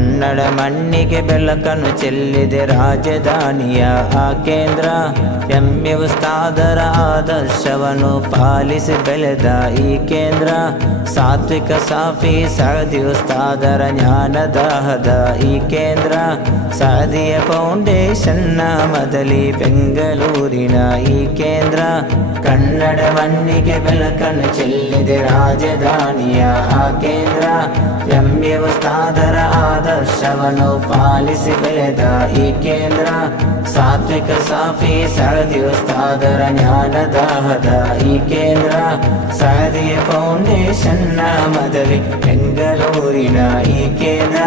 ಕನ್ನಡ ಮಣ್ಣಿಗೆ ಬೆಳಕನ್ನು ಚೆಲ್ಲಿದೆ ರಾಜಧಾನಿಯ ಆ ಕೇಂದ್ರ. ಎಮ್ಮೆ ಉಸ್ತಾದರ ಆದರ್ಶವನ್ನು ಪಾಲಿಸಿ ಬೆಳೆದ ಈ ಕೇಂದ್ರ. ಸಾತ್ವಿಕ ಸಾಫಿ ಸಅದಿ ಉಸ್ತಾದರ ಜ್ಞಾನದಾಹದ ಈ ಕೇಂದ್ರ. ಸಅದಿಯ ಫೌಂಡೇಶನ್ನ ಮದಲಿ ಬೆಂಗಳೂರಿನ ಈ ಕೇಂದ್ರ. ಕನ್ನಡ ಮಣ್ಣಿಗೆ ಬೆಳಕನ್ನು ಚೆಲ್ಲಿದೆ ರಾಜಧಾನಿಯ ಆ ಕೇಂದ್ರ. ಎಮ್ಮೆ ಉಸ್ತಾದರ ಆದರ್ಶವನ್ನು ಪಾಲಿಸಿ ಬೆಳೆದ ಈ ಕೇಂದ್ರ. ಸಾತ್ವಿಕ ಸಾಫಿ ಸಅದಿ ಉಸ್ತಾದರ ಜ್ಞಾನದಾಹದ ಈ ಕೇಂದ್ರ. ಸಅದಿಯ ಫೌಂಡೇಶನ್ನ ಮದಲಿ ಬೆಂಗಳೂರಿನ ಈ ಕೇಂದ್ರ.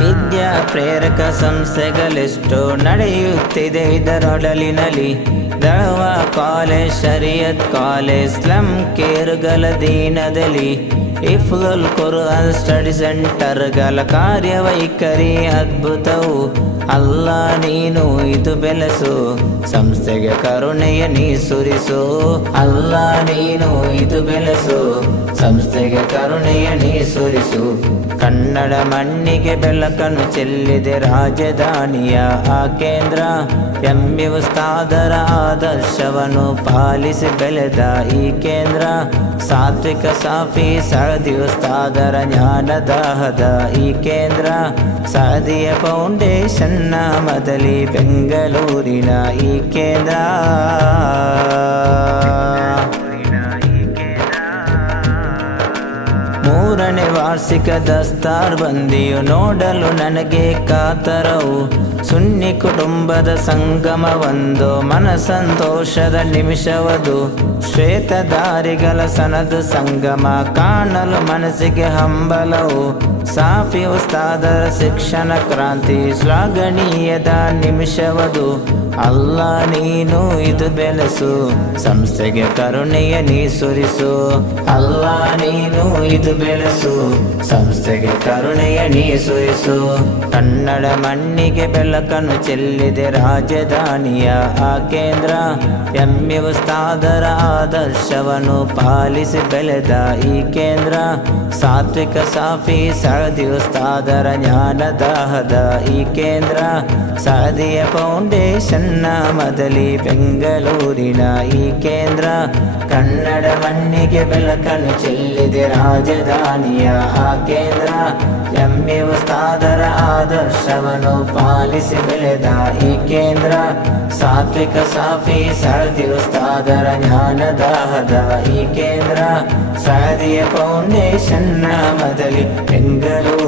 ವಿದ್ಯಾ ಪ್ರೇರಕ ಸಂಸ್ಥೆಗಳೆಷ್ಟೋ ನಡೆಯುತ್ತಿದೆ ಇದರೊಡಲಿನಲ್ಲಿ. ದಳವಾ ಕಾಲೇಜ್, ಶರಿಯತ್ ಕಾಲೇಜ್, ಸ್ಲಮ್ ಕೇರುಗಳ ದೀನದಲ್ಲಿ. ಹಿಫ್ಜುಲ್ ಕುರ್ಆನ್ ಸ್ಟಡಿ ಸೆಂಟರ್ಗಳ ಕಾರ್ಯವೈಖರಿ ಅದ್ಭುತವು. ಅಲ್ಲ ನೀನು ಇದು ಬೆಳೆಸು, ಸಂಸ್ಥೆಗೆ ಕರುಣೆಯ ನೀ ಸುರಿಸು. ಅಲ್ಲ ನೀನು ಇದು ಬೆಳೆಸು, ಸಂಸ್ಥೆಗೆ ಕರುಣೆಯ ನೀ ಸುರಿಸು. ಕನ್ನಡ ಮಣ್ಣಿಗೆ ಬೆಳಕನ್ನು ಚೆಲ್ಲಿದೆ ರಾಜಧಾನಿಯ ಆ ಕೇಂದ್ರ. ಎಮ್ಮೆ ಉಸ್ತಾದರ ಆದರ್ಶವನ್ನು ಪಾಲಿಸಿ ಬೆಳೆದ ಈ ಕೇಂದ್ರ. ಸಾತ್ವಿಕ ಸಾಫಿ ಸಅದಿ ಉಸ್ತಾದರ ಜ್ಞಾನದಾಹದ ಈ ಕೇಂದ್ರ. ಸಅದಿಯ ಫೌಂಡೇಶನ್ನ ಮದಲಿ ಬೆಂಗಳೂರಿನ ಈ ಕೇಂದ್ರ. ಮೂರನೇ ವಾರ್ಷಿಕ ದಸ್ತಾರ್ ಬಂದಿಯು ನೋಡಲು ನನಗೆ ಕಾತರವು. ಸುನ್ನಿ ಕುಟುಂಬದ ಸಂಗಮವೊಂದು ಮನ ಸಂತೋಷದ ನಿಮಿಷವದು. ಶ್ವೇತಧಾರಿಗಳ ಸನದು ಸಂಗಮ ಕಾಣಲು ಮನಸ್ಸಿಗೆ ಹಂಬಲವು. ಸಾಫಿ ಉಸ್ತಾದರ ಶಿಕ್ಷಣ ಕ್ರಾಂತಿ ಶ್ಲಾಘನೀಯದ ನಿಮಿಷವದು. ಅಲ್ಲ ನೀನು ಇದು ಬೆಳೆಸು, ಸಂಸ್ಥೆಗೆ ಕರುಣೆಯ ನೀ ಸುರಿಸು. ಅಲ್ಲ ನೀನು ಇದು ಬೆಳೆಸು, ಸಂಸ್ಥೆಗೆ ಕರುಣೆಯ ನೀ ಸುರಿಸು. ಕನ್ನಡ ಮಣ್ಣಿಗೆ ಬೆಳಕನ್ನು ಚೆಲ್ಲಿದೆ ರಾಜಧಾನಿಯ ಆ ಕೇಂದ್ರ. ಎಮ್ಮೆ ಉಸ್ತಾದರ ಆದರ್ಶವನ್ನು ಪಾಲಿಸಿ ಬೆಳೆದ ಈ ಕೇಂದ್ರ. ಸಾತ್ವಿಕ ಸಾಫಿ ಸಅದಿ ಉಸ್ತಾದರ ಜ್ಞಾನದಾಹದ ಈ ಕೇಂದ್ರ. ಸಅದಿಯ ಫೌಂಡೇಶನ್ನ ಮದಲಿ ಬೆಂಗಳೂರಿನ ಈ ಕೇಂದ್ರ. ಕನ್ನಡ ಮಣ್ಣಿಗೆ ಬೆಳಕನ್ನು ಚೆಲ್ಲಿದೆ ರಾಜಧಾನಿಯ ಆ ಕೇಂದ್ರ. ಎಮ್ಮೆ ಉಸ್ತಾದರ ಆದರ್ಶವನ್ನು ಪಾಲಿಸಿ ಬೆಳೆದ ಈ ಕೇಂದ್ರ. ಸಾತ್ವಿಕ ಸಾಫಿ ಸಅದಿ ಉಸ್ತಾದರ ಜ್ಞಾನದಾಹದ ಈ ಕೇಂದ್ರ. ಸಅದಿಯ ಫೌಂಡೇಶನ್ನ ಮದಲಿ ಬೆಂಗಳೂರು